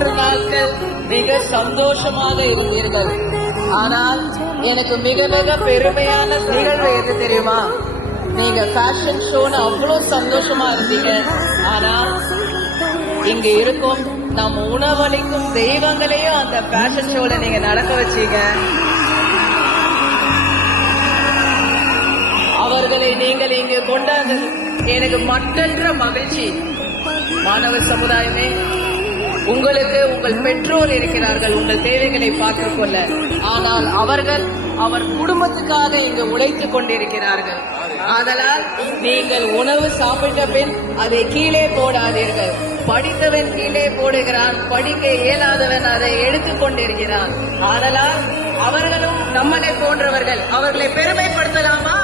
3 நாட்கள் மிக சந்தோஷமாக இருந்தீர்கள். ஆனால் எனக்கு மிக மிக பெருமையான நிகழ்வு எது தெரியுமா? நீங்க ஃபேஷன் ஷோன்னு அவ்வளோ சந்தோஷமா இருந்தீங்க. ஆனா இங்க இருக்கும் நம்ம உணவளிக்கும் தெய்வங்களையும் அந்த ஃபேஷன் ஷோல நீங்க நடக்க வச்சீங்க. அவர்களை நீங்கள் இங்கு கொண்டாந்தது எனக்கு மற்றற்ற மகிழ்ச்சி. மாணவர் சமுதாயமே, உங்களுக்கு உங்கள் பெற்றோர் இருக்கிறார்கள் உங்கள் தேவைகளை பார்த்துக் கொள்ள. ஆனால் அவர்கள் அவர் குடும்பத்துக்காக இங்கு உழைத்துக் கொண்டிருக்கிறார்கள். ஆதலால் நீங்கள் உணவு சாப்பிட்ட பின் அதை கீழே போடாதீர்கள். படித்தவன் கீழே போடுகிறான், படிக்க இயலாதவன் அதை எடுத்துக் கொண்டிருக்கிறான். ஆதலால் அவர்களும் நம்மளை போன்றவர்கள். அவர்களை பெருமைப்படுத்தலாமா?